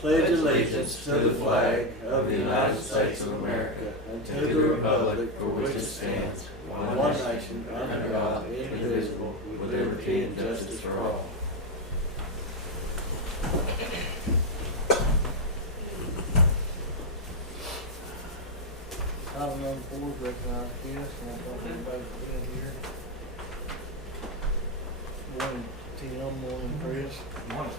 pledge allegiance to the flag of the United States of America and to the republic for which it stands, one nation, under God, indivisible, with liberty and justice for all. Item number 4 is recognized guests, and I thought everybody's been here. Morning, Tim, morning, Chris. Morning.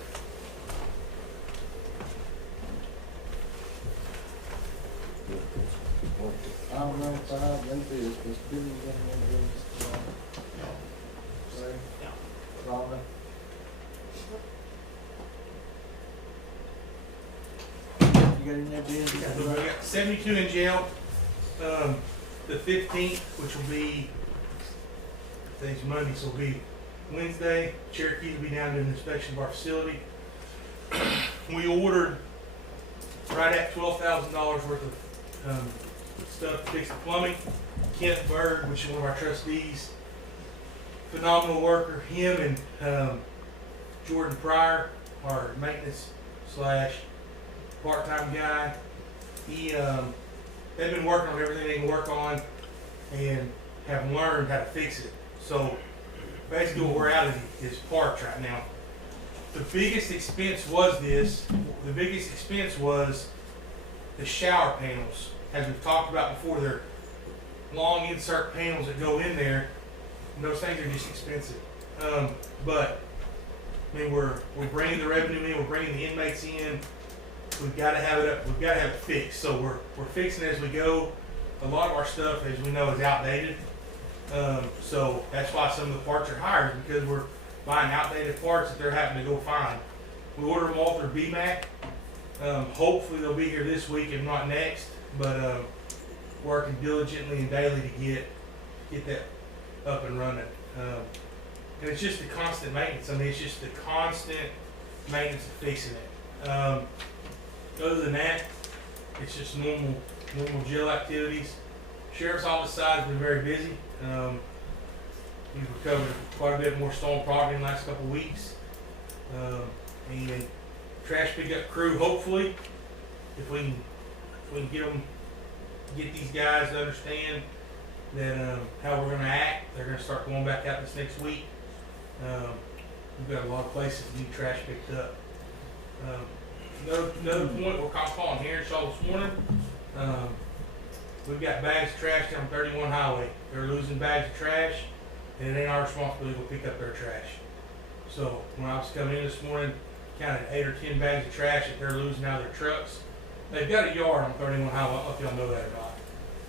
Item number 5, new business, Billy, got any business? Larry? Rhonda? You got any new business? We got 72 in jail. The 15th, which will be, today's Monday, so it'll be Wednesday. Cherokees will be down to an inspection of our facility. We ordered right at $12,000 worth of stuff to fix the plumbing. Kent Berg, which is one of our trustees, phenomenal worker. Him and Jordan Pryor, our maintenance / part-time guy. They've been working on everything they can work on and have learned how to fix it. So basically what we're out of is parts right now. The biggest expense was the shower panels. As we've talked about before, they're long insert panels that go in there, and those things are just expensive. But I mean, we're bringing the revenue in, we're bringing the inmates in. We've got to have it up. We've got to have it fixed. So we're fixing it as we go. A lot of our stuff, as we know, is outdated. So that's why some of the parts are higher, because we're buying outdated parts that they're having to go find. We order them all through BMAC. Hopefully they'll be here this week, if not next. But working diligently and daily to get that up and running. And it's just the constant maintenance. I mean, it's just the constant maintenance of fixing it. Other than that, it's just normal jail activities. Sheriff's office side has been very busy. We've recovered quite a bit more stolen property in the last couple of weeks. And trash pickup crew, hopefully, if we can get these guys to understand that how we're going to act, they're going to start going back out this next week. We've got a lot of places to need trash picked up. Another point we're calling here in Shaw this morning. We've got bags of trash down 31 Highway. They're losing bags of trash, and it ain't our responsibility to go pick up their trash. So when I was coming in this morning, counted 8 or 10 bags of trash that they're losing out of their trucks. They've got a yard on 31 Highway. I don't know if y'all know that or not.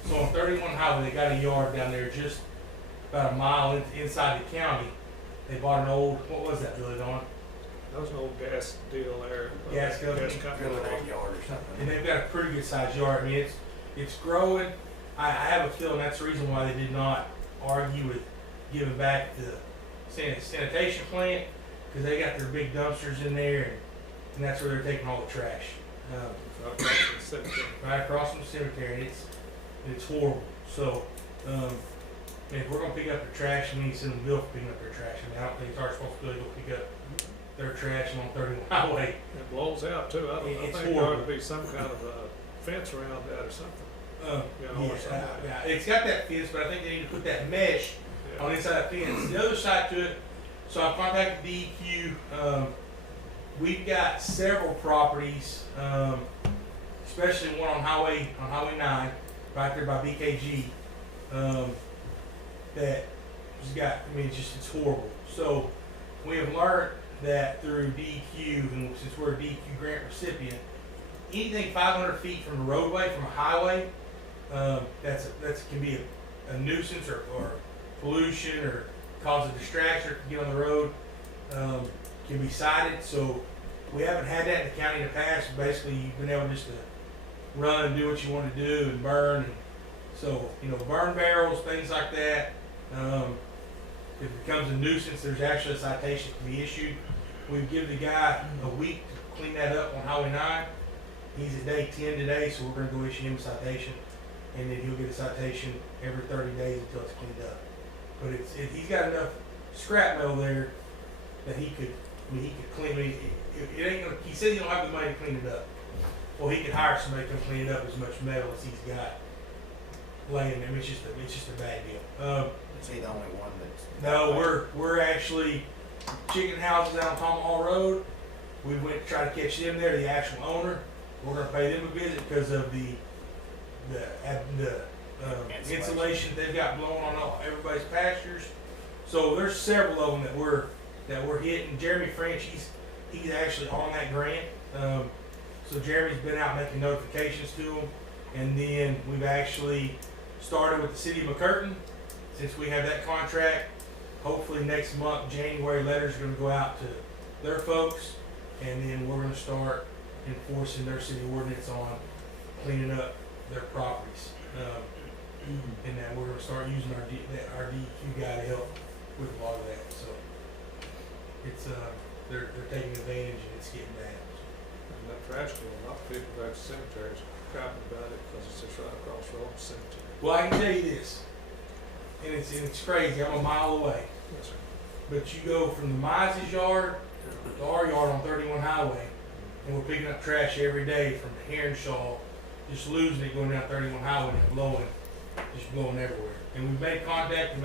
So on 31 Highway, they got a yard down there just about a mile inside the county. They bought an old, what was that, Billy Dawn? That was an old gas deal there. Gas company. Yard or something. And they've got a pretty good sized yard. I mean, it's growing. I have a feeling that's the reason why they did not argue with giving back the sanitation plant, because they got their big dumpsters in there, and that's where they're taking all the trash. Right across from the cemetery. It's horrible. So if we're gonna pick up their trash, we need to send them a bill for picking up their trash. I mean, I don't think it's our responsibility to go pick up their trash on 31 Highway. It blows out too. I think there ought to be some kind of a fence around that or something. Yeah, it's got that fence, but I think they need to put that mesh on the inside of the fence. The other side to it, so I contacted DEQ. We've got several properties, especially one on Highway 9, right there by BKG, that has got, I mean, it's horrible. So we have learned that through DEQ, and since we're a DEQ grant recipient, anything 500 feet from a roadway, from a highway, that can be a nuisance or pollution or cause a distraction or can get on the road, can be cited. So we haven't had that in the county in the past. Basically, you've been able just to run and do what you want to do and burn. And so, burn barrels, things like that. If it becomes a nuisance, there's actually a citation to be issued. We've given the guy a week to clean that up on Highway 9. He's at day 10 today, so we're going to go issue him a citation, and then he'll get a citation every 30 days until it's cleaned up. But he's got enough scrap metal there that he could clean it. it ain't gonna, he said he don't have the money to clean it up. Well, he can hire somebody to come clean it up as much metal as he's got laying there. It's just a bad deal. Is he the only one that's? No, we're actually chicken houses out on Tomahawk Road. We went to try to catch them there, the actual owner. We're gonna pay them a visit because of the insulation they've got blowing on everybody's pastures. So there's several of them that we're hitting. Jeremy French, he's actually on that grant. So Jeremy's been out making notifications to them, and then we've actually started with the city of McCurtain. Since we have that contract, hopefully next month, January, letters are going to go out to their folks, and then we're going to start enforcing their city ordinance on cleaning up their properties. And then we're going to start using our DEQ guy to help with a lot of that. So it's they're taking advantage, and it's getting bad. And that trash can, a lot of people back to cemeteries crying about it because it's just right across the road cemetery. Well, I can tell you this, and it's crazy. I'm a mile away, Yes, sir. but you go from the Mize's yard to our yard on 31 Highway, and we're picking up trash every day from Heronshaw, just losing it going down 31 Highway and blowing, just blowing everywhere. And we've made contact.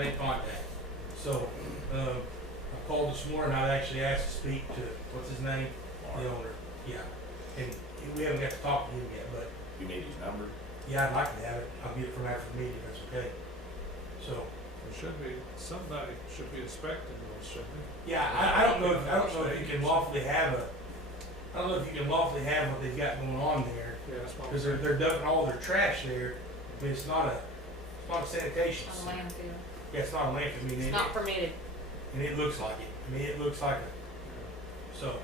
So I called this morning. I actually asked to speak to what's his name, the owner. Yeah, and we haven't got to talk to him yet, but You need his number? yeah, I'd like to have it. I'll get it from after the meeting. If that's okay. So. There should be, somebody should be inspecting those, shouldn't they? Yeah, I don't know if you can lawfully have what they've got going on there, Yeah, that's what I'm because saying. they're dumping all their trash there. I mean, it's not a sanitation. On landfill. Yeah, it's not a landfill. I mean, It's not permitted. and it looks like it. I mean, it looks like it. So,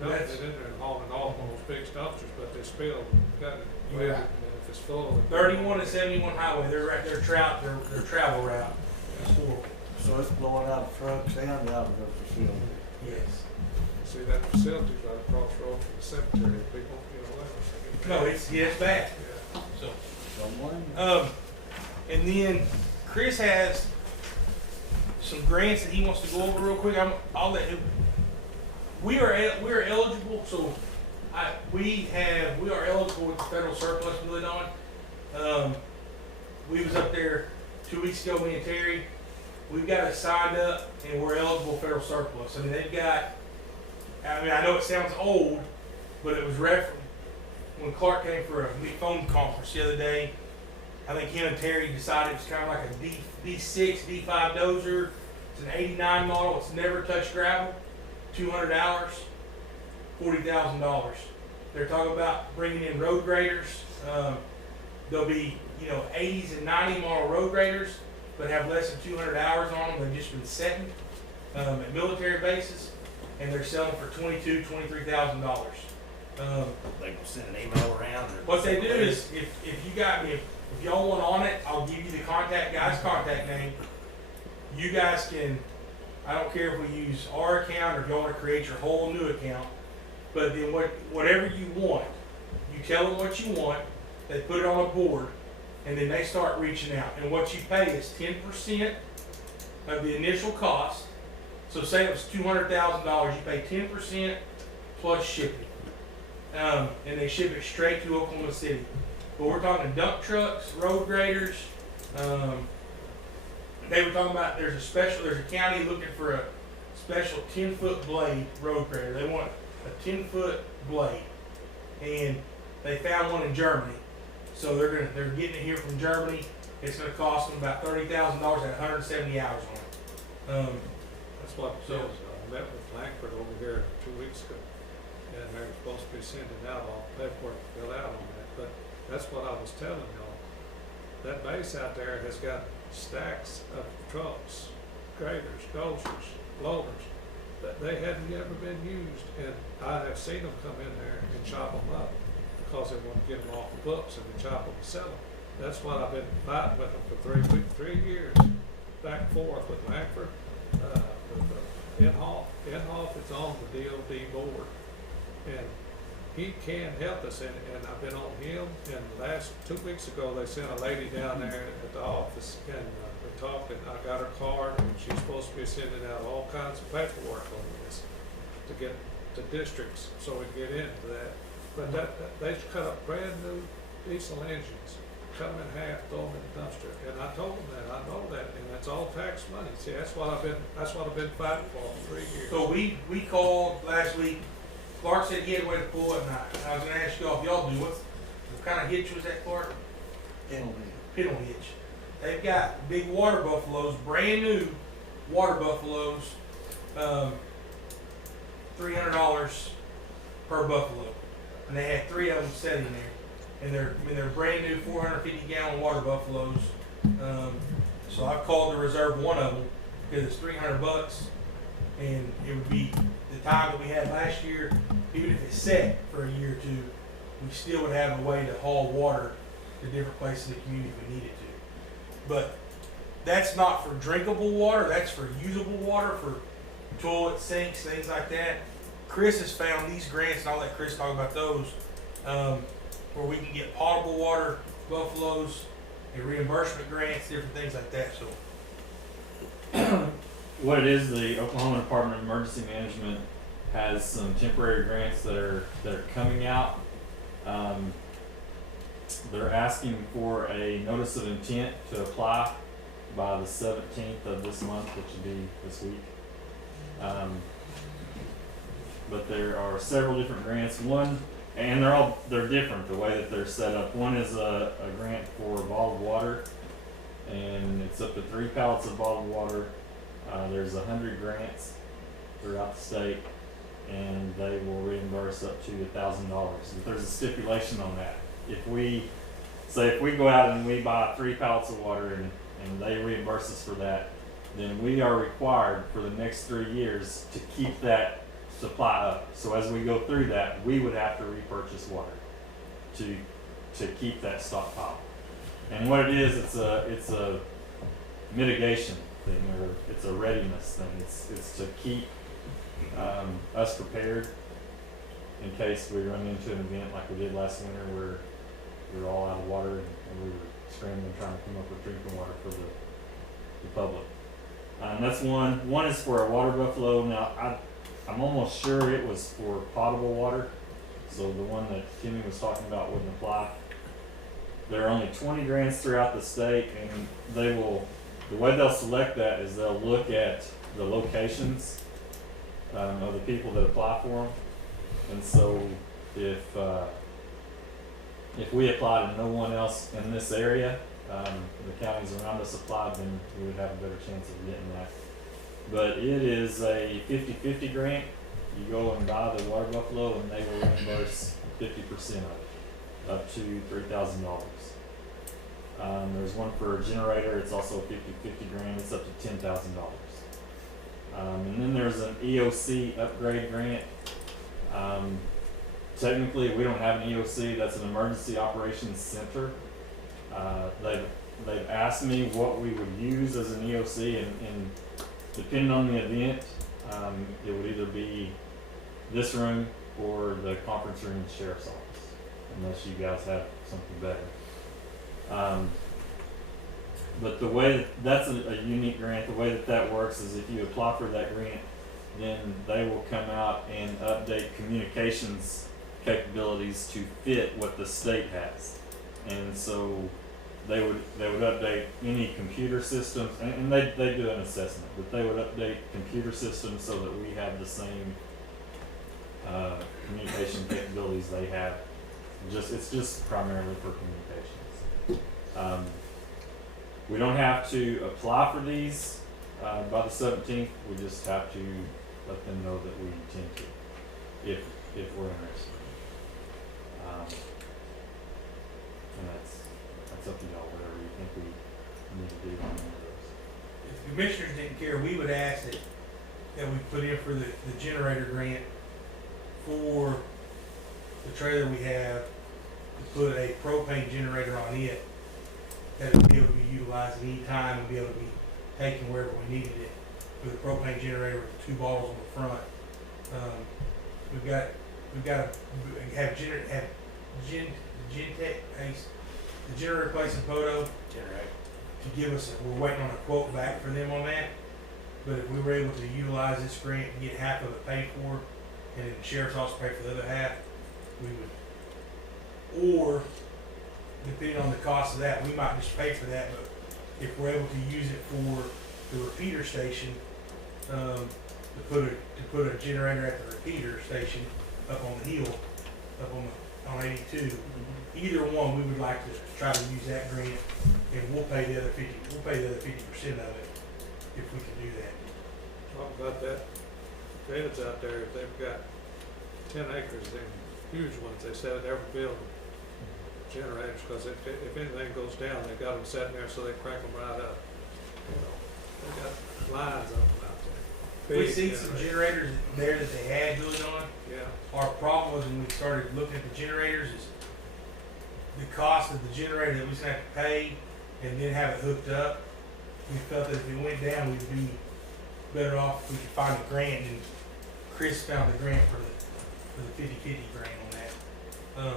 They dump That's- it in there and haul it off on those big dumpsters, but they still got it Yeah. loaded, and if it's full. 31 and 71 highway, their travel route is horrible. So it's blowing out of trucks and out of the facility. Yes. See, that facility's right across the road from the cemetery, people, No, it's bad. Yeah. So. Don't blame me. And then Chris has some grants that he wants to go over real quick. I'll let him. We are eligible, so we are eligible with the federal surplus bid on. We was up there 2 weeks ago, me and Terry. We've got it signed up, and we're eligible federal surplus. I mean, they've got. I mean, I know it sounds old, but it was referenced when Clark came for a phone conference the other day. I think him and Terry decided it's kind of like a D6, D5 dozer. It's an 89 model. It's never touched gravel. 200 hours, $40,000. They're talking about bringing in road graders. They'll be, 80s and 90 model road graders, but have less than 200 hours on them. They've just been setting at military bases, and they're selling for $22,000, $23,000. They can send an email around. Or What they do is, if you got me, if y'all want on it, I'll give you the guy's contact name. You guys can, I don't care if we use our account or if y'all want to create your whole new account, but then whatever you want, you tell them what you want, they put it on a board, and then they start reaching out. And what you pay is 10% of the initial cost. So say it was $200,000, you pay 10% plus shipping. And they ship it straight to Oklahoma City. But we're talking dump trucks, road graders. They were talking about there's a county looking for a special 10-foot blade road grader. They want a 10-foot blade, and they found one in Germany. So they're getting it here from Germany. It's going to cost them about $30,000 at 170 hours on it. That's what it says. I met with Langford over here 2 weeks ago, and they're supposed to be sending out all the paperwork to fill out on that, but that's what I was telling y'all. That base out there has got stacks of trucks, graders, dozers, loaders, that they hadn't ever been used, and I have seen them come in there and chop them up because they want to get them off the books and then chop them and sell them. That's what I've been fighting with them for 3 years, back and forth with Langford, with Inhofe. Inhofe is on the DOD board, and he can help us, and I've been on him, and last 2 weeks ago, they sent a lady down there at the office, and we talked, and I got her card, and she's supposed to be sending out all kinds of paperwork on this to get the districts, so we get into that. But they cut up brand new diesel engines, cut them in half, throw them in the dumpster, and I told them that, I know that, and that's all tax money. See, that's what I've been fighting for 3 years. So we called last week. Clark said he had a way to pull it, and I was gonna ask y'all if y'all do what kind of hitch was that, Clark? Pintle hitch. They've got big water buffaloes, brand new water buffaloes, $300 per buffalo, and they had 3 of them sitting there, and they're brand new 450-gallon water buffaloes. So I called to reserve one of them because it's $300, and it would be the time that we had last year. Even if it's set for a year or two, we still would have a way to haul water to different places in the community if we needed to. But that's not for drinkable water, that's for usable water, for toilets, sinks, things like that. Chris has found these grants, and I'll let Chris talk about those, where we can get potable water, buffaloes, and reimbursement grants, different things like that. So what it is, the Oklahoma Department of Emergency Management has some temporary grants that are coming out. They're asking for a notice of intent to apply by the 17th of this month, which would be this week. But there are several different grants. One, and they're different the way that they're set up. One is a grant for bottled water, and it's up to 3 pallets of bottled water. There's 100 grants throughout the state, and they will reimburse up to $1,000. But there's a stipulation on that. If we go out and we buy 3 pallets of water and they reimburse us for that, then we are required for the next 3 years to keep that supply up. So as we go through that, we would have to repurchase water to keep that stockpile. And what it is, it's a mitigation thing, or it's a readiness thing. It's to keep us prepared in case we run into an event like we did last winter where we were all out of water and we were scrambling trying to come up with drinking water for the public. And that's one. One is for a water buffalo. Now, I'm almost sure it was for potable water, so the one that Timmy was talking about wouldn't apply. There are only 20 grants throughout the state, and the way they'll select that is they'll look at the locations of the people that apply for them. And so if we apply to no one else in this area, the counties around us applied, then we would have a better chance of getting that. But it is a 50-50 grant. You go and buy the water buffalo, and they will reimburse 50% of it, up to $3,000. There's one for a generator. It's also a 50-50 grant. It's up to $10,000. And then there's an Eoc Upgrade Grant. Technically, we don't have an EOC. That's an Emergency Operations Center. They've asked me what we would use as an EOC, and depending on the event, it would either be this room or the conference room in the sheriff's office, unless you guys have something better. But the way that's a unique grant. The way that works is if you apply for that grant, then they will come out and update communications capabilities to fit what the state has. And so they would update any computer systems, and they do an assessment, but they would update computer systems so that we have the same communication capabilities they have. It's just primarily for communications. We don't have to apply for these by the 17th. We just have to let them know that we intend to, if we're interested. And that's up to y'all, whatever you think we need to do on any of those. if the commissioners didn't care, we would ask that we put in for the generator grant for the trailer we have, to put a propane generator on it that would be able to be utilized at any time and be able to be taken wherever we needed it. With a propane generator with 2 bottles on the front. We've got to have Gentech, the generator place in Poto, to give us. We're waiting on a quote back for them on that. But if we were able to utilize this grant and get half of it paid for, and then the sheriff's also pay for the other half, we would, or depending on the cost of that, we might just pay for that, but if we're able to use it for the repeater station, to put a generator at the repeater station up on the hill, up on 82, either one, we would like to try to use that grant, and we'll pay the other 50% of it if we can do that. Talk about that, kids out there, if they've got 10 acres, then huge ones, they set it every building, generators, because if anything goes down, they got them sitting there so they crank them right up. You know, they got lines of them out there. We Big seen some generators there that they had good on. Yeah, Our problem was when we started looking at the generators is the cost of the generator that we was gonna have to pay and then have it hooked up. We felt that if it went down, we'd be better off if we could find a grant, and Chris found the grant for the 50/50 grant on that.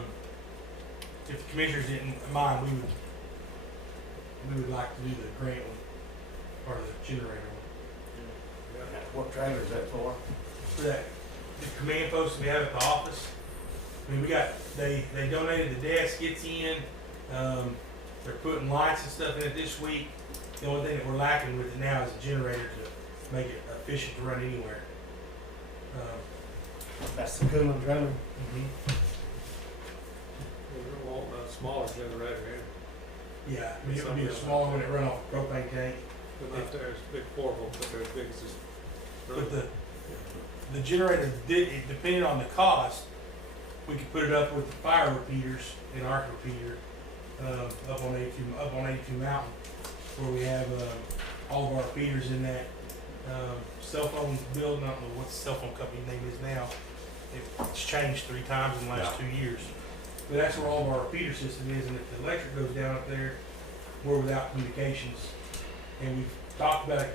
If the commissioners didn't mind, we would like to do the grant one, or the generator one. yeah. What trailer is that for? For that, the command post we have at the office. I mean, they donated the desk, it's in, they're putting lights and stuff in it this week. The only thing that we're lacking with it now is a generator to make it efficient to run anywhere. That's the cooling trailer. We want a smaller generator here. Yeah, I mean, it would be a smaller one that run off a propane tank. But out there, it's a big portable, but they're as big as this. But the generator, depending on the cost, we could put it up with the fire repeaters in our repeater, up on 82 Mountain, where we have, all of our repeaters in that, cell phone building. I don't know what the cell phone company name is now. It's changed 3 times in the last 2 years. But that's where all of our repeater system is, and if the electric goes down up there, we're without communications. And we've talked about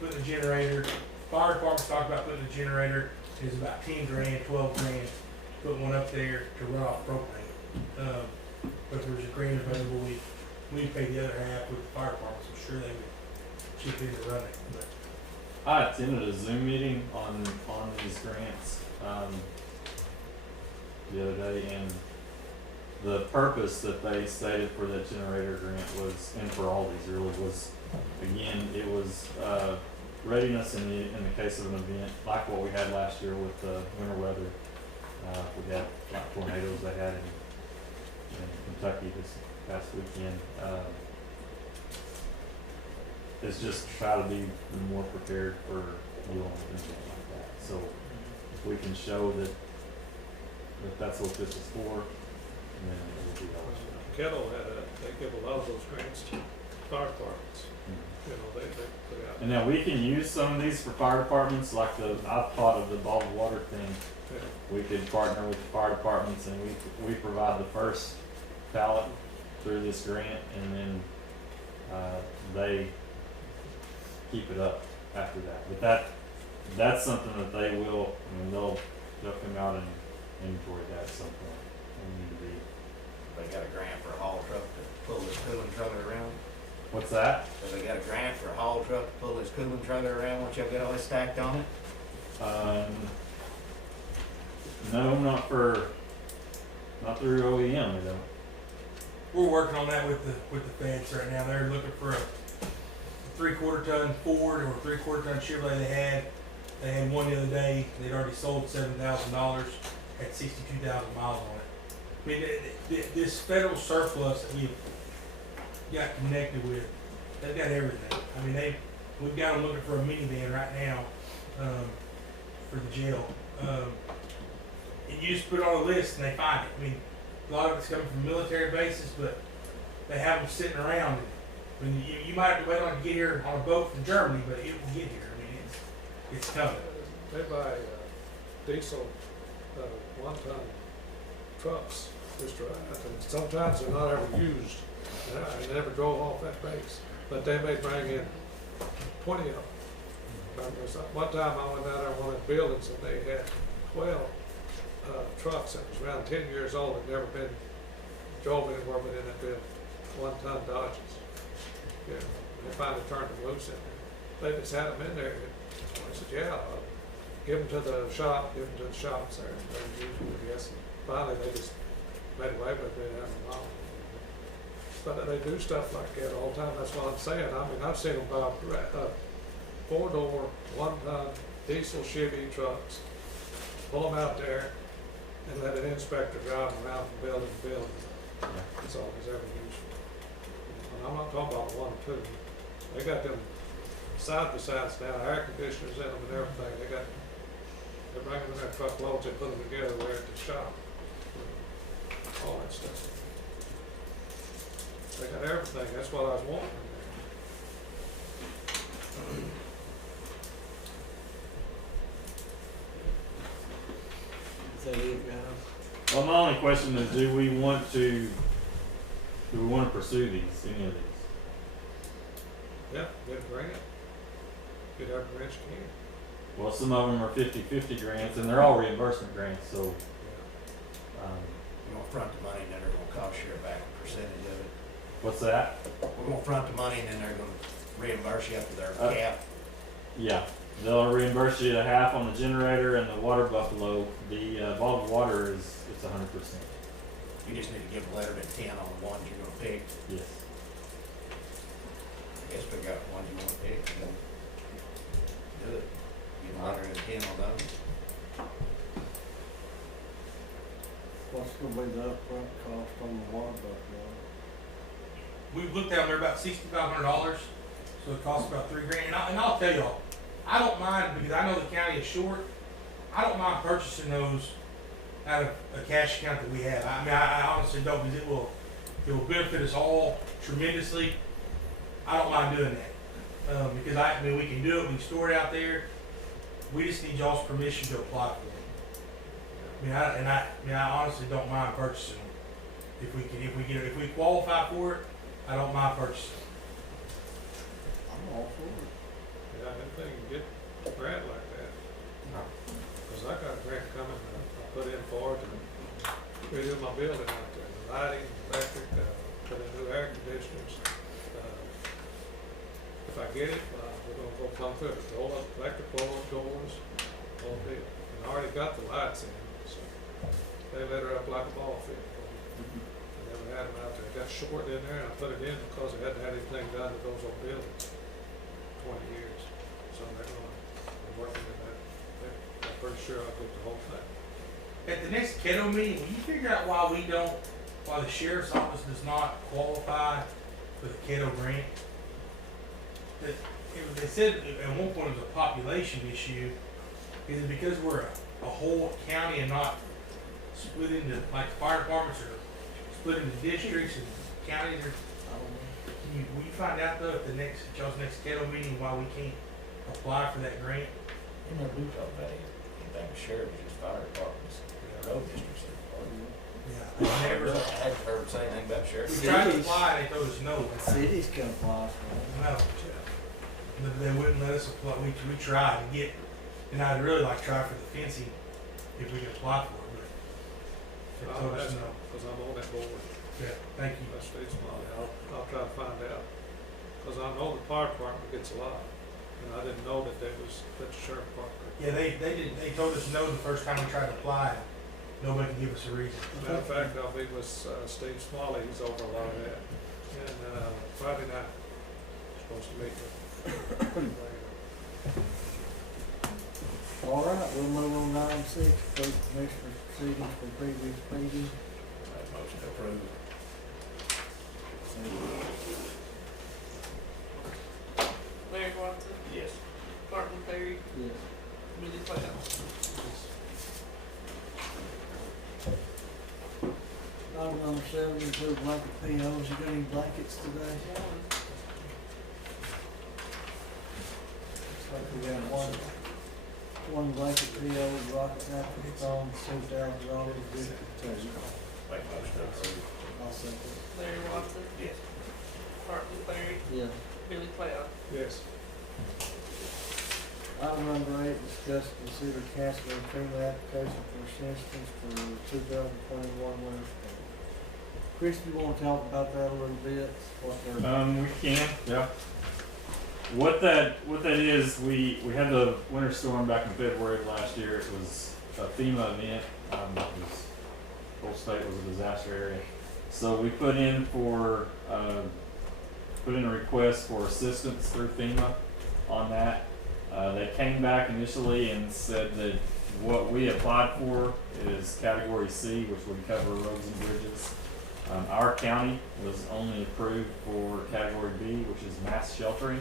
putting a generator, fire department's talked about putting a generator, it's about 10 grand, 12 grand, put one up there to run off propane. But if there's a grant available, we'd pay the other half with the fire department, so I'm sure they would chip in to run it. But I attended a Zoom meeting on these grants the other day, and the purpose that they stated for that generator grant was, and for all these really, was, again, it was readiness in the case of an event like what we had last year with winter weather. We had like tornadoes they had in Kentucky this past weekend. It's just try to be more prepared for you know, anything like that. So if we can show that that's what this is for, then it will be eligible. Kettle they give a lot of those grants to fire departments. You know, they put out. And now we can use some of these for fire departments, like I thought of the bottled water thing. Yeah. We could partner with the fire departments, and we provide the first pallet through this grant, and then they keep it up after that. But that's something that they will. I mean, they'll come out and inventory that at some point. We need to be. They got a grant for a haul truck to pull this cooling trailer around. What's that? So they got a grant for a haul truck to pull this cooling trailer around once y'all get all this stacked on it? No, not through OEM, they don't. we're working on that with the feds right now. They're looking for a 3/4 ton Ford or a 3/4 ton Chevrolet they had one the other day. They'd already sold $7,000, had 62,000 miles on it. I mean, this federal surplus that we've got connected with, they've got everything. I mean, we've got them looking for a minivan right now for the jail. You just put it on a list and they find it. I mean, a lot of it's coming from military bases, but they have them sitting around. I mean, you might have to wait on it to get here on a boat from Germany, but it will get here. I mean, it's coming. They buy diesel 1-ton trucks just to ride, and sometimes they're not ever used. I never drove off that base, but they may bring in 20 of them. One time I went out there in one of the buildings and they had 12 trucks that was around 10 years old and never been drove anywhere but in a bit 1-ton Dodges. You know, they finally turned them loose in there. They just had them in there. And I said, yeah, give them to the shop, there, they usually, I guess, finally they just made away with it, I don't know. But they do stuff like that all the time, that's what I'm saying, I mean, I've seen them buy, 4-door, 1-ton diesel Chevy trucks, pull them out there, and let an inspector drive them around from building to building. That's all he's ever used. And I'm not talking about 1 or 2. They got them side by sides now, air conditioners in them and everything. They bring them in their truckloads, they put them together there at the shop. All that stuff. They got everything. That's what I was wanting in there. Is that it, guys? Well, my only question is, do we want to pursue any of these? Yeah, get a grant. Get our grants can. Well, some of them are 50-50 grants, and they're all reimbursement grants, so, Yeah. We're gonna front the money and then they're gonna cost share back a percentage of it. what's that? We're gonna front the money and then they're gonna reimburse you up to their cap. Yeah, they'll reimburse you a half on the generator and the water buffalo. The bottled water it's 100%. You just need to give a letter of intent on the ones you're gonna pick. Yes. I guess we got one you wanna pick, and then do it. Give a letter of intent on those. What's gonna be the upfront cost on the water buffalo? We've looked at them, they're about $6,500, so it costs about $3 grand. And I'll tell y'all, I don't mind, because I know the county is short, I don't mind purchasing those out of a cash account that we have. I mean, I honestly don't, because it will benefit us all tremendously. I don't mind doing that, because I mean, we can do it, we can store it out there. We just need y'all's permission to apply for it. I mean, I honestly don't mind purchasing them. If we qualify for it, I don't mind purchasing. I'm all for it. Yeah, anything you get a grant like that. Cause I got a grant coming, I put in for it, and redo my building out there, the lighting, electric, put in new air conditioners. If I get it, we're gonna go plumb through it, roll up electrical doors, whole deal. And I already got the lights in, so they lit her up like a ball field. I never had them out there, it got short in there, and I put it in because I hadn't had anything done to those old buildings. 20 years, so I'm working in that. I'm pretty sure I'll get the whole thing. At the next KEDO meeting, will you figure out why the sheriff's office does not qualify for the KEDO grant? They said at one point it was a population issue. Is it because we're a whole county and not split into, like, fire departments are split into districts and counties are? I don't know. Will you find out though at y'all's next KEDO meeting why we can't apply for that grant? You never do talk about anything with sheriff, just fire departments, road districts. Yeah. I I never. haven't heard say anything about sheriff. We tried to apply, they told us no. The cities can apply for it. No. They wouldn't let us apply. We tried to get, and I'd really like to try for the fencing if we could apply for it, but they told us no. Because I'm on that board. Yeah, thank you. That's Steve Smiley. I'll try to find out. Because I know the fire department gets a lot. And I didn't know that the sheriff department. Yeah, they told us no the first time we tried to apply. Nobody could give us a reason. Matter of fact, I'll be with Steve Smiley. He's over a lot of that. And Friday night, supposed to meet with. All right, we'll move on to item 6, approve commissioner proceedings for previous meeting. Make motion to approve. Larry Watson, Yes. Martin Perry, Yes. Billy Cloud. Item number 7, approve blanket POs. You got any blankets today? Looks like we got one blanket PO, Rocket Rapids on $2,000, good for 2. Make motion to approve. I'll second. Larry Watson, Yes. Martin Perry, Yeah. Billy Cloud. Yes. Item number 8, discuss and consider canceling FEMA application for assistance for 2021 winter storm. Chris, you wanna talk about that a little bit? What they're, We can, yeah. what that is, we had the winter storm back in February of last year. It was a FEMA event. Whole state was a disaster area. So we put in a request for assistance through FEMA on that. They came back initially and said that what we applied for is Category C, which would cover roads and bridges. Our county was only approved for Category B, which is mass sheltering.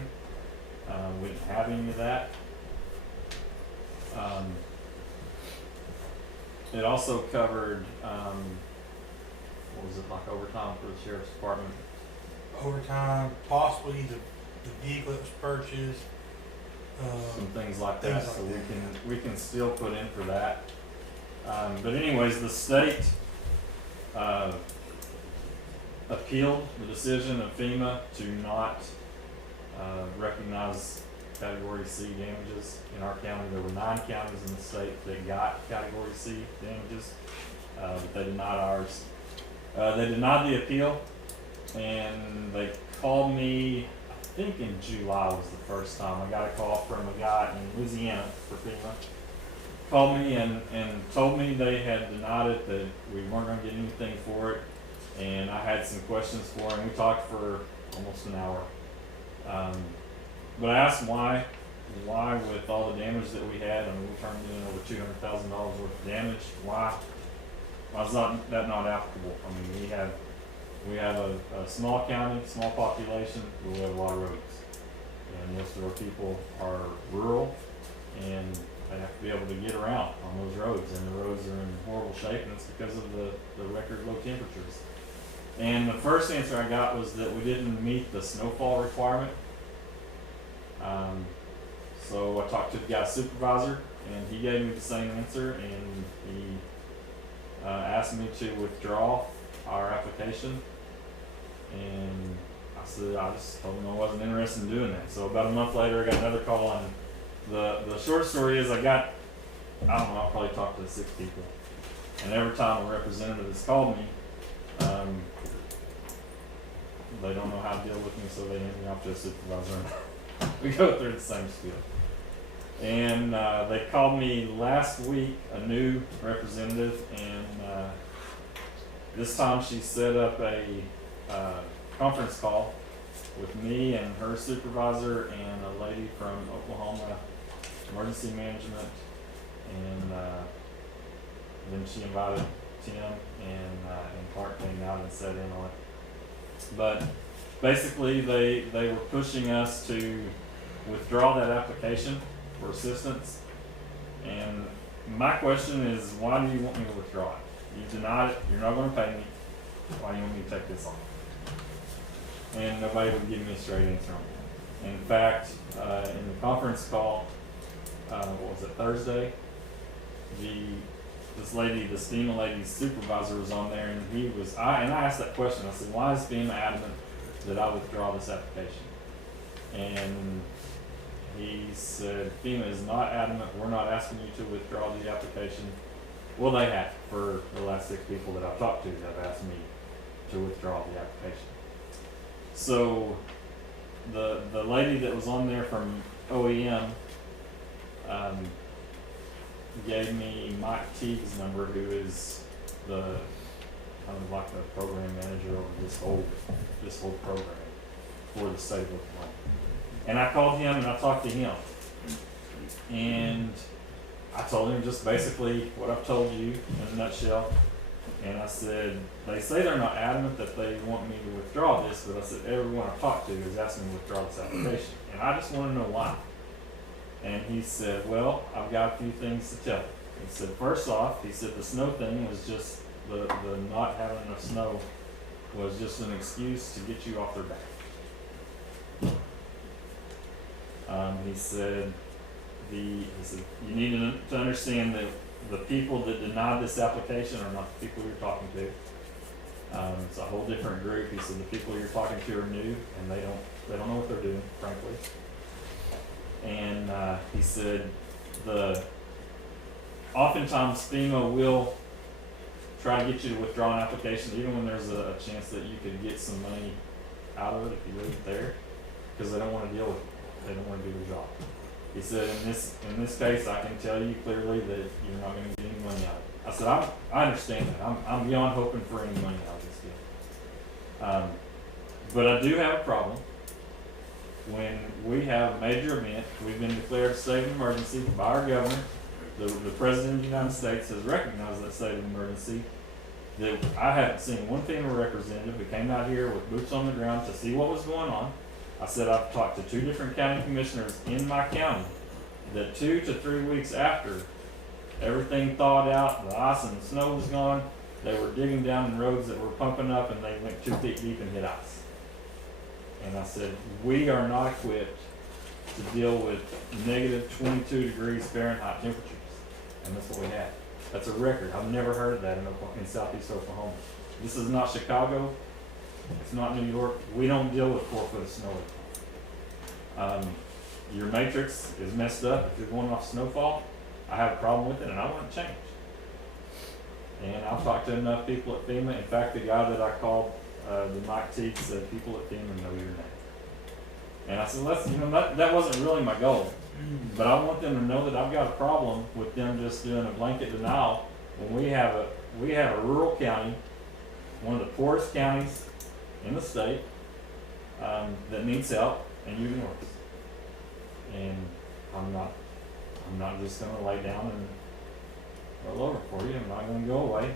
We didn't have any of that. It also covered, what was it, like overtime for the sheriff's department? Overtime, possibly the vehicle that was purchased. Some things like things that, like so that. we can still put in for that. But anyways, the state appealed the decision of FEMA to not recognize Category C damages in our county. There were 9 counties in the state that got Category C damages, but they did not ours. They denied the appeal, and they called me, I think in July was the first time. I got a call from a guy in Louisiana for FEMA. Called me and told me they had denied it, that we weren't going to get anything for it, and I had some questions for him. We talked for almost an hour. But I asked him why with all the damage that we had, we turned in over $200,000 worth of damage, why is that not applicable? We have a small county, small population, but we have a lot of roads. And most of our people are rural, and they have to be able to get around on those roads, and the roads are in horrible shape, and it's because of the record low temperatures. And the first answer I got was that we didn't meet the snowfall requirement. So I talked to the guy's supervisor, and he gave me the same answer, and he asked me to withdraw our application. And I said, I just told him I wasn't interested in doing that. So about a month later, I got another call, and the short story is I probably talked to 6 people. And every time a representative has called me, they don't know how to deal with me, so they hand me off to a supervisor. We go through the same spiel. And they called me last week, a new representative, and this time she set up a conference call with me and her supervisor and a lady from Oklahoma Emergency Management, and then she invited Tim and Clark came out and sat in on it. But basically they were pushing us to withdraw that application for assistance, and my question is, why do you want me to withdraw it? You denied it, you're not going to pay me, why do you want me to take this on? And nobody would give me a straight answer on that. In fact, in the conference call, what was it, Thursday, this lady, the FEMA lady's supervisor was on there, and I asked that question. I said, why is FEMA adamant that I withdraw this application? And he said, FEMA is not adamant. We're not asking you to withdraw the application. Well, they have. For the last 6 people that I've talked to have asked me to withdraw the application. So the lady that was on there from OEM gave me Mike Teague's number, who is the kind of like the program manager over this whole program for the state of Oklahoma. And I called him and I talked to him, and I told him just basically what I've told you in a nutshell. And I said, they say they're not adamant that they want me to withdraw this, but I said, everyone I've talked to is asking me to withdraw this application, and I just want to know why. And he said, well, I've got a few things to tell you. He said, first off, he said the snow thing was just, the not having enough snow was just an excuse to get you off their back. He said, you need to understand that the people that denied this application are not the people you're talking to. It's a whole different group. He said the people you're talking to are new, and they don't know what they're doing, frankly. And he said oftentimes FEMA will try to get you to withdraw an application even when there's a chance that you could get some money out of it if you leave it there, because they don't want to deal with it. they don't want to do their job. He said, in this case, I can tell you clearly that you're not going to get any money out of it. I said, I understand that. I'm beyond hoping for any money out of this deal. But I do have a problem when we have a major event. We've been declared a state of emergency by our governor. The President of the United States has recognized that state of emergency. That I haven't seen one FEMA representative who came out here with boots on the ground to see what was going on. I said I've talked to 2 different county commissioners in my county that 2 to 3 weeks after everything thawed out, the ice and the snow was gone, they were digging down in roads that were pumping up and they went 2 feet deep and hit ice. And I said, we are not equipped to deal with negative 22 degrees Fahrenheit temperatures. And that's what we had. That's a record. I've never heard of that in southeast Oklahoma. This is not Chicago. It's not New York. We don't deal with 4 foot of snow. Your matrix is messed up if you're going off snowfall. I have a problem with it and I want it changed. And I've talked to enough people at FEMA. In fact, the guy that I called, the Mike Teague, said people at FEMA know your name. And I said, that wasn't really my goal. But I want them to know that I've got a problem with them just doing a blanket denial when we have a rural county, one of the poorest counties in the state, that needs help, and you ignore us. And I'm not just going to lay down and roll over for you. I'm not going to go away.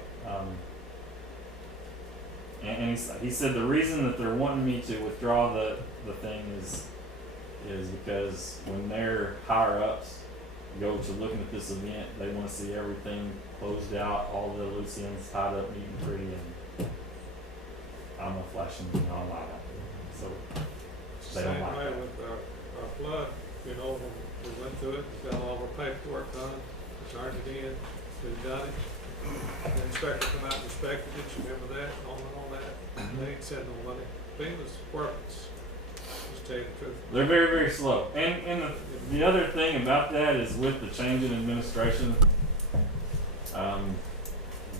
And he said the reason that they're wanting me to withdraw the thing is because when their higher ups go to looking at this event, they want to see everything closed out, all the loose ends tied up neat and pretty, and I'm a flashing neon light out there. So they don't Same like way that. with our flood, you know, when we went through it, we got all our paperwork done, we turned it in, we've done it. The inspector come out and inspected it, you remember that, all that, they ain't said no money. FEMA's worthless, just tell you the truth. They're very, very slow. And the other thing about that is with the change in administration,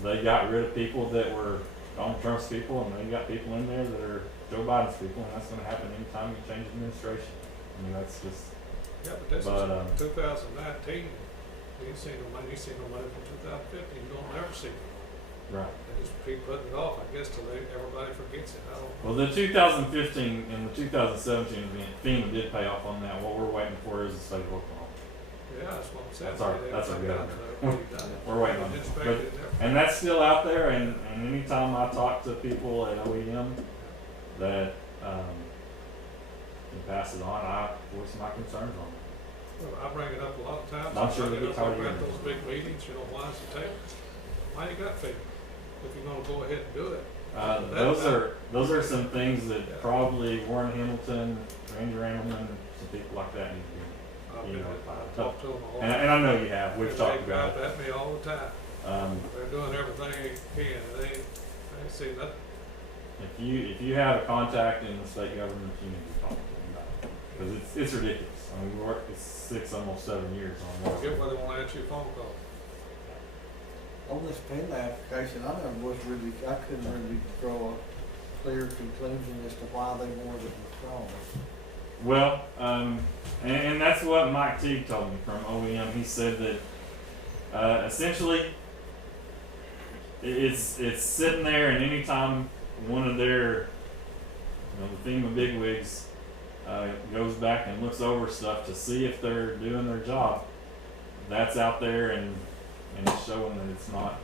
they got rid of people that were Donald Trump's people, and they got people in there that are Joe Biden's people, and that's going to happen anytime you change administration. I mean, that's just. Yeah, but this is 2019, you ain't seen no money, you seen no money from 2015, you don't ever see it. Right. They just keep putting it off, I guess, till everybody forgets it, I don't know. Well, the 2015 and the 2017 event, FEMA did pay off on that. What we're waiting for is the state of Oklahoma. Yeah, that's what I'm saying. That's our government. We're waiting on it. But, And that's still out there, and anytime I talk to people at OEM that can pass it on, I voice my concerns on it. well, I bring it up a lot of times. I'm sure I they bring get it up tired of at hearing those big meetings, you know, why does it take? Why you got FEMA? If you're gonna go ahead and do it. Those are some things that probably Warren Hamilton, Randy Randleman, some people like that need to be. I talk to them all. And I know you have. We've talked about it. They gripe at me all the time. They're doing everything they can. They ain't seen nothing. If you have a contact in the state government, you need to talk to them about it, because it's ridiculous. I mean, we worked 6, almost 7 years on one. Get whether they wanna answer your phone call. On this FEMA application, I couldn't really draw a clear conclusion as to why they wanted it withdrawn. Well, and that's what Mike Teague told me from OEM. He said that essentially it's sitting there, and anytime one of their, the FEMA bigwigs goes back and looks over stuff to see if they're doing their job, that's out there, and it's showing that it's not.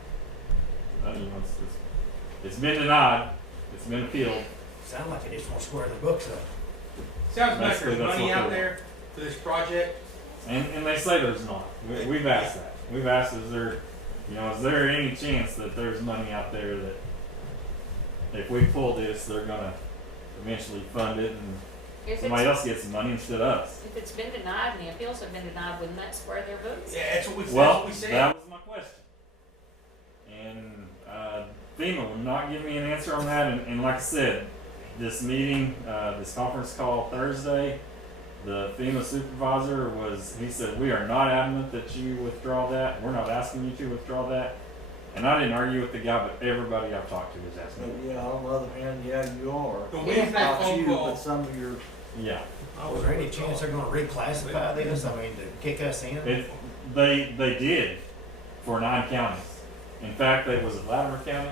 It's been denied. It's been appealed. Sound like they just want to square the books up. Sounds like Basically, there's that's money what out they there for this project. And they say there's not. We've asked that. We've asked, is there any chance that there's money out there that if we pull this, they're gonna eventually fund it and If somebody it's, else gets some money instead of us? if it's been denied and the appeals have been denied, wouldn't that square their books? Yeah, that's what Well, we said. that was my question. And FEMA would not give me an answer on that. And like I said, this meeting, this conference call Thursday, the FEMA supervisor he said, we are not adamant that you withdraw that. We're not asking you to withdraw that. And I didn't argue with the guy, but everybody I've talked to is asking But me. yeah, on the other hand, yeah, you are. But when's that Not phone you, call? but some of your Yeah. Was there any chance they're gonna reclassify this, I mean, to kick us in? They did for 9 counties. In fact, it was Latimer County.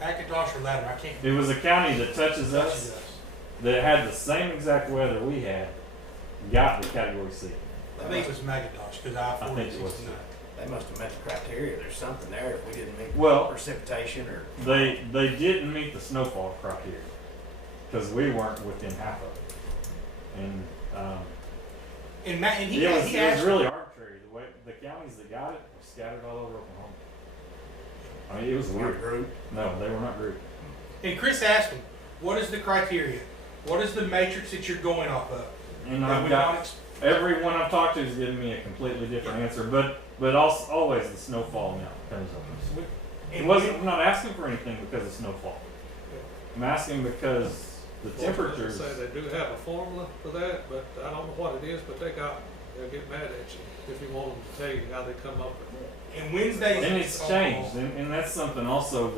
Macintosh or Latimer, I can't. It was a county that touches Touches us, us. that had the same exact weather we had, got the category C. I think it was Macintosh, because I I think it was 49. They must have met the criteria, there's something there if we didn't meet Well, precipitation or. they didn't meet the snowfall criteria, because we weren't within half of it. And And he it was asked, really arbitrary. The way the counties that got it were scattered all over Oklahoma. I mean, it was weird. Group. No, they were not grouped. and Chris asked him, what is the criteria? What is the matrix that you're going off of? And That I've we got don't ex- everyone I've talked to is giving me a completely different answer, but also always the snowfall now comes up. and I'm not asking for anything because of snowfall. I'm asking because the temperatures. Say they do have a formula for that, but I don't know what it is, but they'll get mad at you if you want them to tell you how they come up with it. And Wednesdays. And it's changed, and that's something also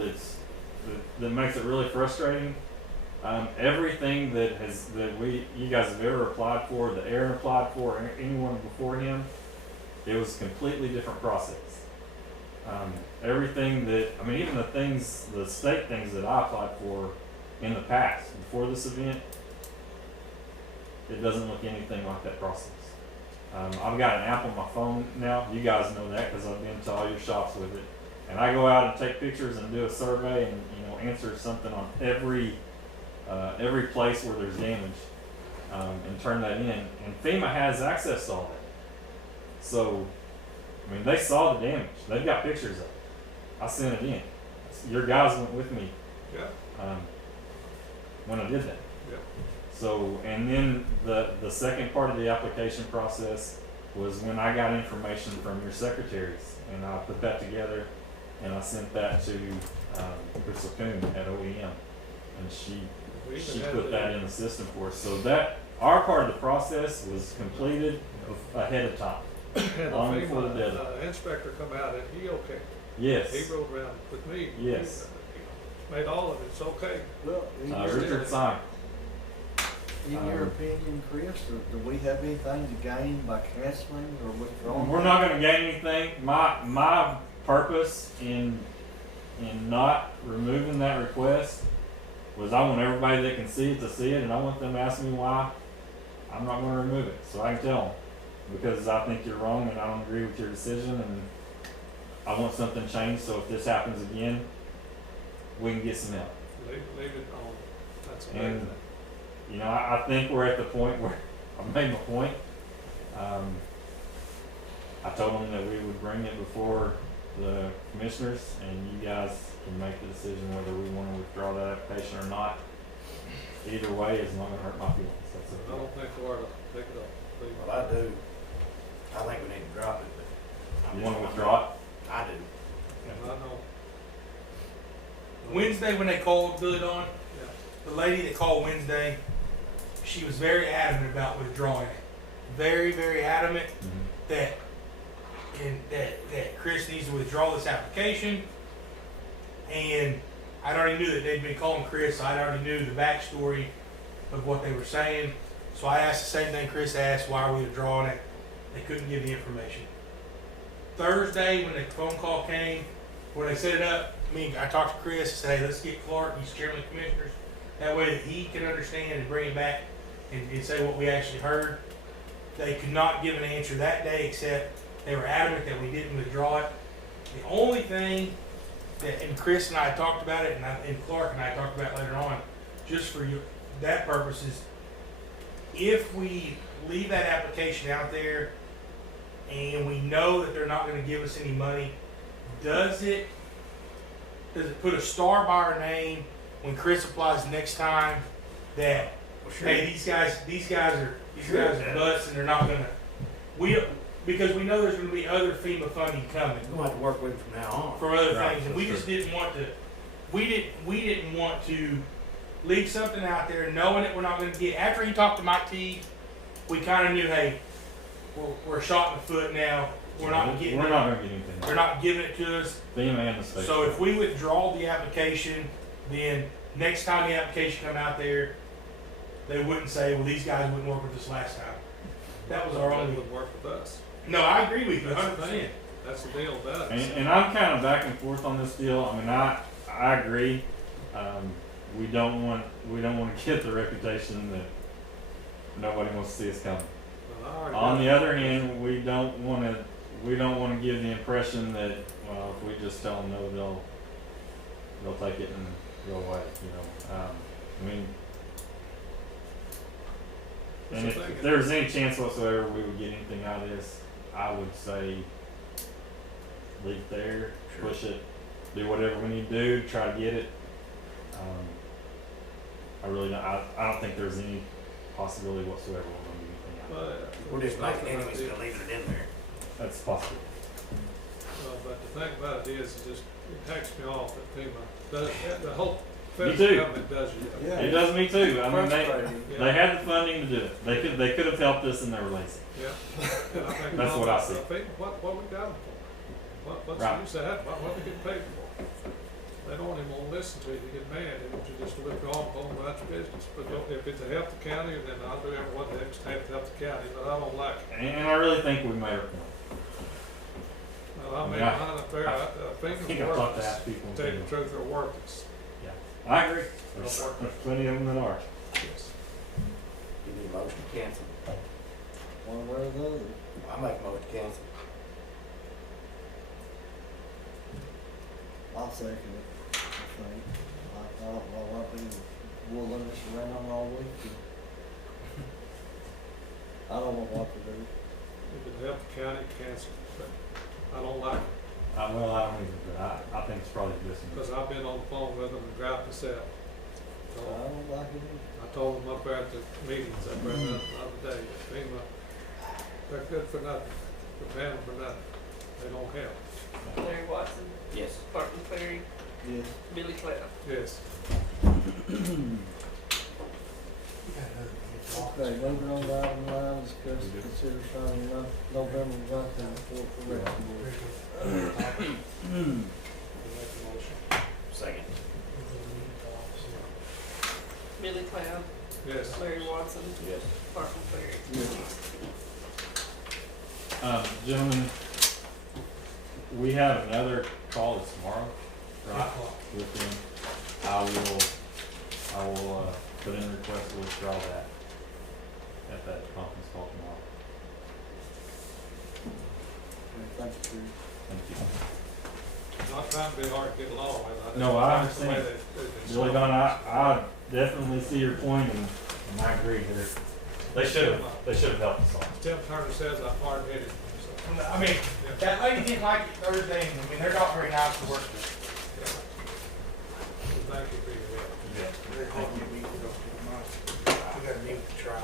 that makes it really frustrating. Everything that you guys have ever applied for, that Aaron applied for, or anyone before him, it was a completely different process. Everything that, I mean, even the state things that I applied for in the past, before this event, it doesn't look anything like that process. I've got an app on my phone now. You guys know that because I've been to all your shops with it. And I go out and take pictures and do a survey and answer something on every place where there's damage, and turn that in. And FEMA has access to all that. So, I mean, they saw the damage. They've got pictures of it. I sent it in. Your guys went with me Yeah, when I did that. yeah. So, and then the second part of the application process was when I got information from your secretaries, and I put that together, and I sent that to Crystal Coon at OEM, and she We even had put that in the system for us. So that our part of the process was completed ahead of time. Had a Long before the FEMA, deadline. inspector come out and Eoc, Yes. he rode around with me. Yes. He made all of it, it's okay. Well, Richard Simon. in your opinion, Chris, do we have anything to gain by canceling or withdrawing? We're not going to gain anything. My purpose in not removing that request was I want everybody that can see it to see it, and I want them to ask me why I'm not going to remove it, so I can tell them, because I think you're wrong and I don't agree with your decision, and I want something changed. So if this happens again, we can get some help. Leave it on, that's And amazing. I think we're at the point where I've made my point. I told them that we would bring it before the commissioners, and you guys can make the decision whether we want to withdraw that application or not. Either way, it's not going to hurt my feelings. That's I okay. don't think we ought to pick it up. Leave it. Well, I do. I think we need to drop it, but. I'm You just want to wondering. withdraw it? I do. And I know. Wednesday when they called Billy Dawn, Yeah. the lady that called Wednesday, she was very adamant about withdrawing it. Very, very adamant that Chris needs to withdraw this application. And I'd already knew that they'd been calling Chris, so I already knew the backstory of what they were saying. So I asked the same thing Chris asked, why are we withdrawing it? They couldn't give the information. Thursday, when the phone call came, when they set it up, I talked to Chris and said, hey, let's get Clark, he's chairman of the commissioners. That way that he can understand and bring it back and say what we actually heard. They could not give an answer that day, except they were adamant that we didn't withdraw it. The only thing that, and Chris and I talked about it, and Clark and I talked about it later on, just for that purpose, is if we leave that application out there and we know that they're not going to give us any money, does it put a star by our name when Chris applies next time that, Well, sure. hey, these guys are butts and they're not going to, because we know there's going to be other FEMA funding coming We'll have to work with it from now on. for other Right, things, and we that's just didn't want to. We didn't want to leave something out there knowing that we're not going to get. After he talked to Mike T, we kind of knew, hey, we're shot in the foot now. We're not getting. We're not going to get anything. They're not giving it to us. FEMA and the state. So if we withdraw the application, then next time the application come out there, they wouldn't say, well, these guys wouldn't work with us last time. That was our That only. would work with us. No, I agree with you, That's the 100%. thing. That's the deal about it. And I'm kind of back and forth on this deal. I mean, I agree. We don't want to get the reputation that nobody wants to see us coming. Well, I already On got- the other hand, we don't want to give the impression that, well, if we just tell them no, they'll take it and go away. You know, I mean, That's and the thing. if there's any chance whatsoever we would get anything out of this, I would say leave it there, push it, do whatever we need to do to try to get it. I really don't. I don't think there's any possibility whatsoever we're going to get anything out of it. We're just making enemies by leaving it in there. That's possible. But the thing about it is, it takes me off that FEMA does, the whole Me federal too. government does you. Yeah. It does me too. I mean, Frustrating. they had the funding to do it. They could have helped us, and they were lazy. Yeah. And I think That's what I see. What we got them for? What's Right. the use of that? What we get paid for? They don't even want to listen to you. They get mad. They want you just to withdraw and go on about your business. But if it's to help the county, then I'll do everyone that to help the county. But I don't like it. And I really think we made our point. Well, I mean, Yeah. I'm not fair. I think FEMA's I've talked to worthless. half people. To tell you the truth, they're worthless. Yeah, I agree. There's plenty of them that are. Yes. You need a motion to cancel. One way or the other. I make a motion to cancel. I'll second it, I think. I don't know, I've been wooling this around all week. I don't know what to do. If it help the county, cancel. But I don't like it. Well, I don't either, but I think it's probably just. Because I've been on the phone with them and griped myself. So I don't like it either. I told them up there at the meetings up there the other day, FEMA, they're good for nothing. They're paying them for nothing. They don't help. Larry Watson, Yes. Barton Cleary, Yes. Billy Cloud. Yes. Okay, moving on to item 9, discuss and consider signing November 19th report for election board. Make a motion. Second. Billy Cloud, Yes. Larry Watson, Yes. Barton Cleary. Yes. Gentlemen, we have another call this tomorrow, right? With them. I will put in a request to withdraw that at that conference call tomorrow. Okay, thank you, Thank you. Not trying to be hard to get along with. No, I That's the way understand. they- Billy Don, I definitely see your point, and I agree there. They should have helped us all. Tim Turner says I'm hard-headed. So, I mean, that lady didn't like it Thursday, and I mean, they're not very nice to work with. thank you for your help. We gotta meet with the tribe.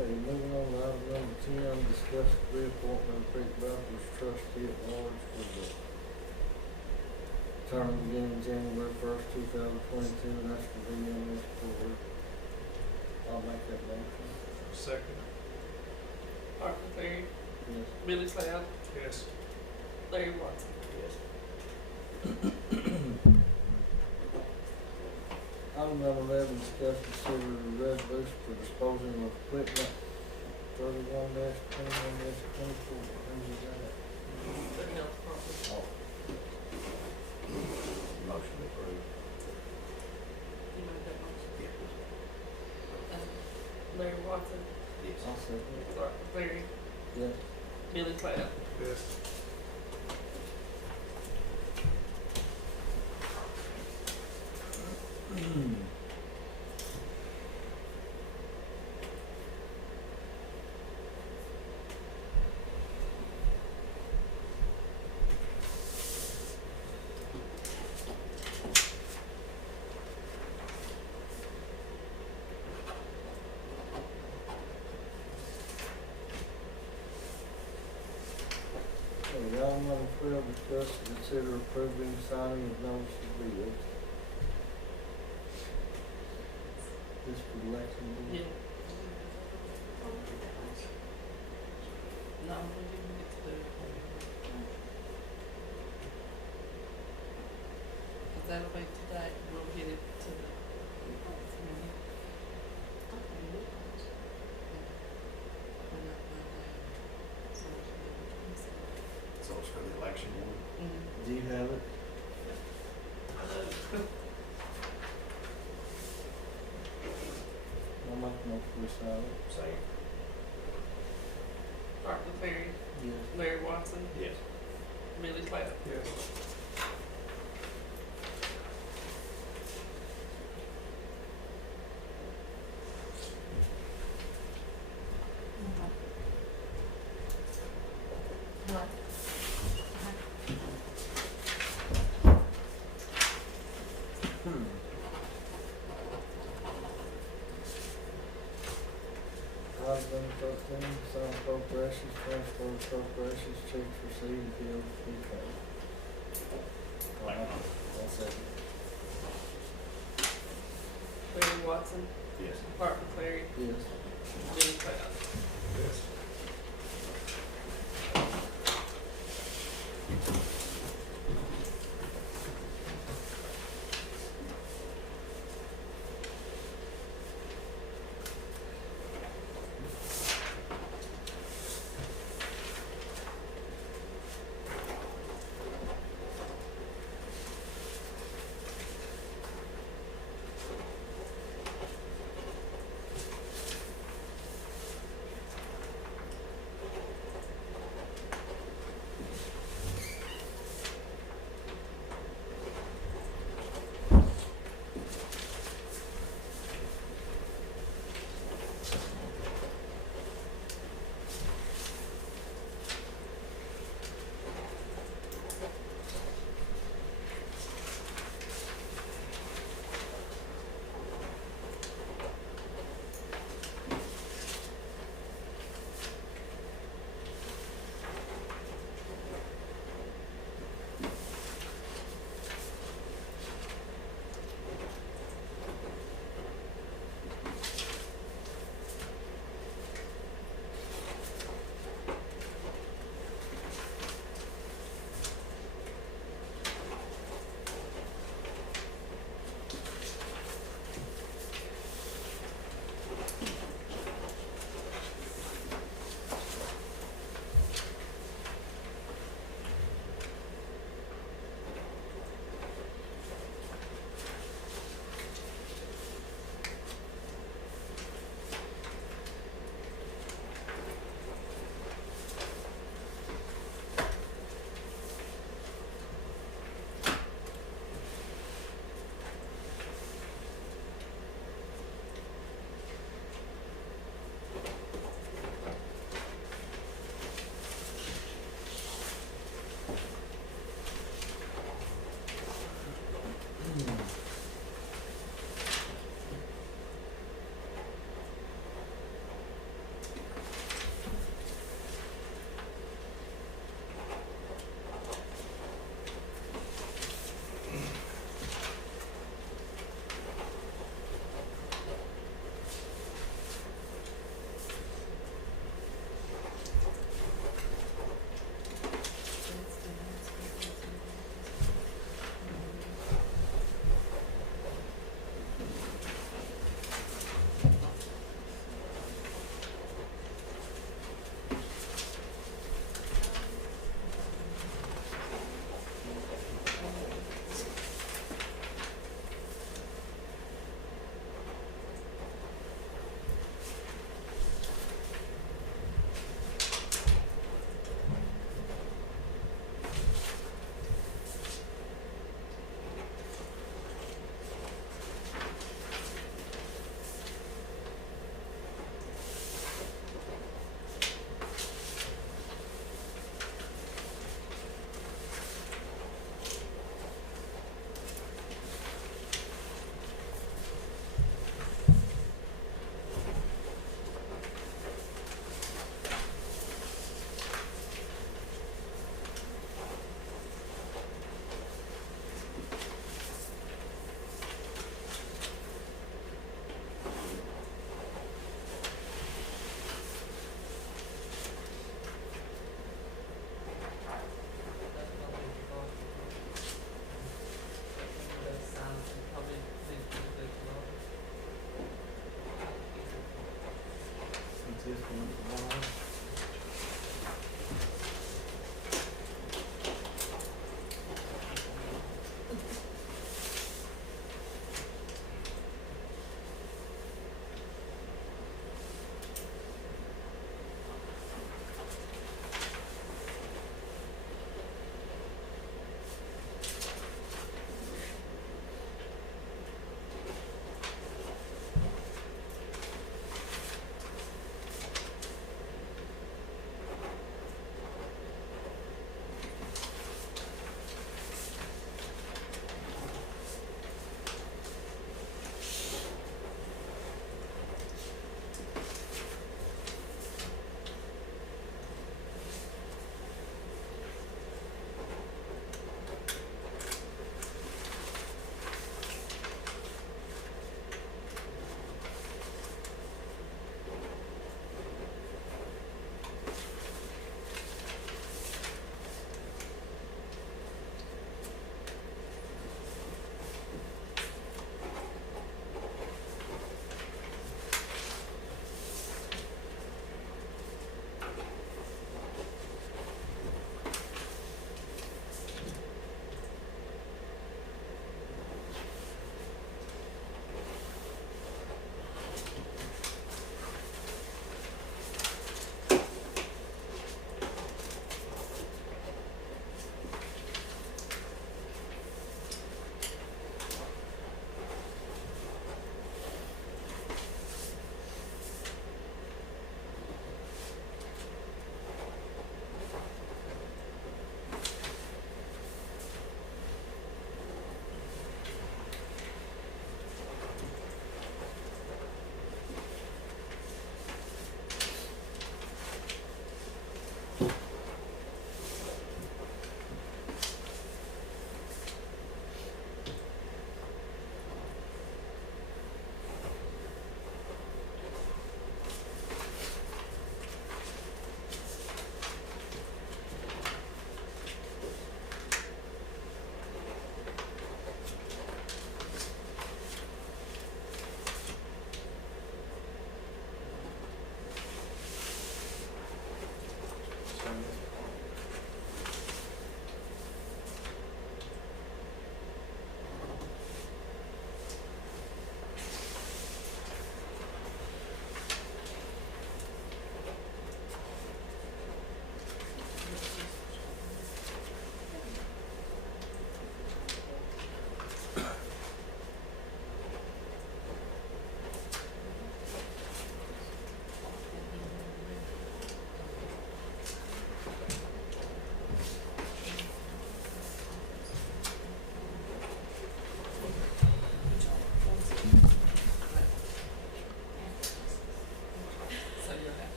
Okay, moving on to item number 10, discuss reappointment of Rick Bumpers trustee at large for the term beginning January 1st, 2022, and that's for the EMS board. I'll make that motion. Second. Barton Cleary, Yes. Billy Cloud, Yes. Larry Watson. Yes. Item number 11, discuss and consider a resolution for disposing of equipment 31-21-24. Who's that? The health department. Oh, Motion approved. You made that motion. Yeah. Larry Watson, Yes. I'll second it. Barton Cleary, Yes. Billy Cloud. Yes. Okay, item number 12, discuss and consider approving signing of notice of bid. This for election board. Yeah. No, we didn't get to do it. Cause that'll be today, we'll get it to the. So it's for the election board. Do you have it? I'll make a motion to sign it. Say. Arthur Perry, Yes. Larry Watson, Yes. Billy Cloud. Yes. Item number 13, sign appropriations, transfer appropriations, checks received, bills to be paid. I'll second. Larry Watson, Yes. Arthur Perry, Yes. Billy Cloud. Yes.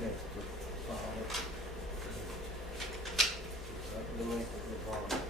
next to file. The link at the bottom.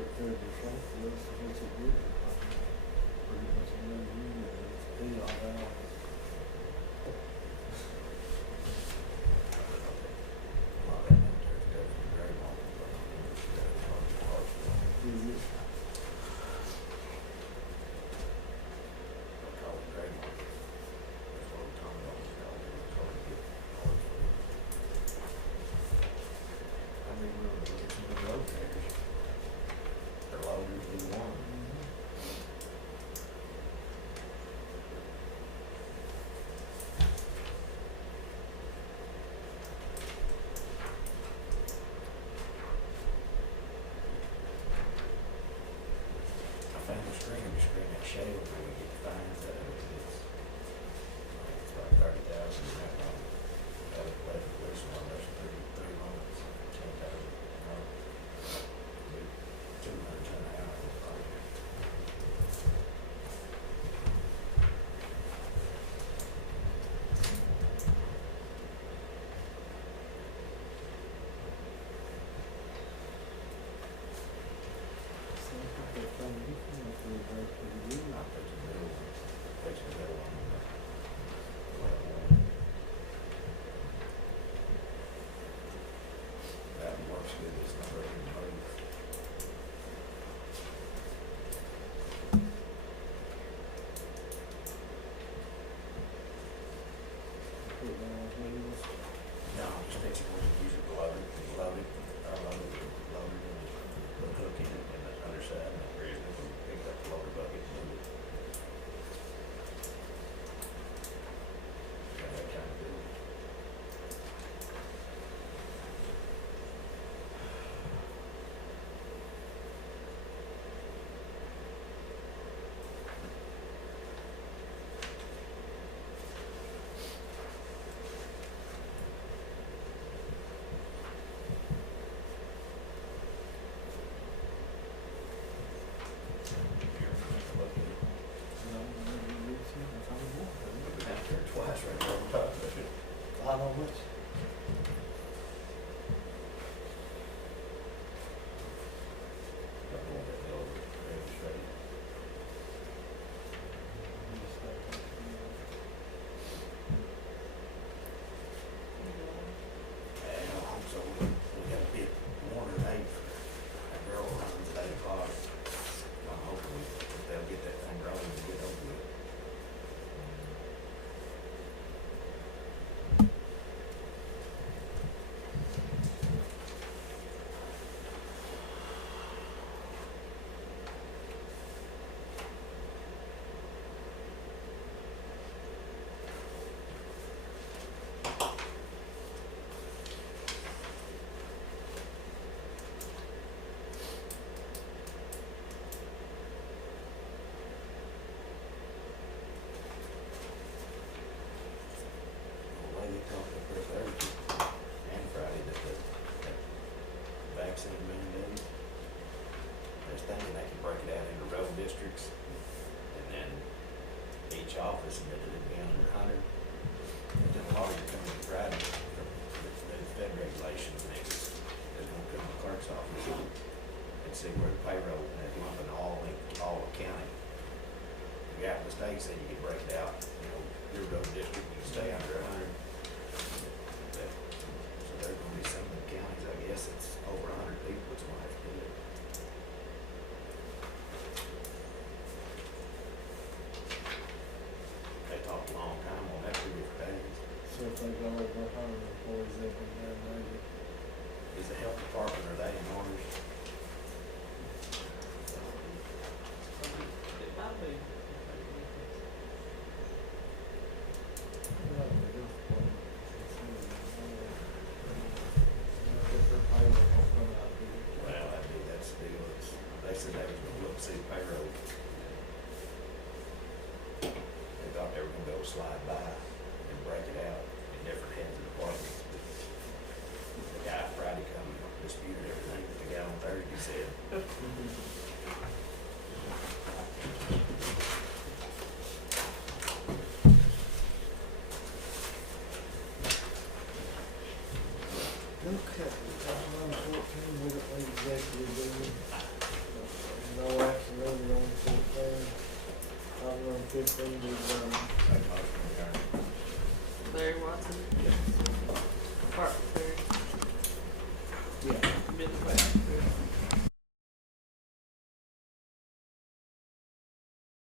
for federal state, the rest of it's a good, pretty much another year, it's paid all that off. Screen that shade where we get fines out of it, it's about 30,000 in that one. That would play for this one, there's 3 months, 10,000, $200 an hour. That works good, it's not really move. No, just fix it when you use it, load it, or load it, put a hook in it, and the underside, and the reason we pick up the loader bucket and move it. Got that kind of deal. Twice right there on top of it. I know which. Don't want that little registered. And I hope so. We got a big warning today for that girl runs at 8 o'clock. I'm hoping they'll get that thing rolling and get over with. And Friday that the vaccine mandate. They're thinking they can break it out into road districts, and then each office admitted it being under 100. And then a lawyer coming to Friday for the Fed regulations next. They're gonna come to the clerk's office and see where the payroll and they're lumping all the county. The out of the state said you can break it out, your road district, you can stay under 100. So there are gonna be some of the counties, I guess, it's over 100 people that's gonna have to do it. They talked a long time on that 2 different days. So if they go over 100 employees, they can have maybe. Is the health department, are they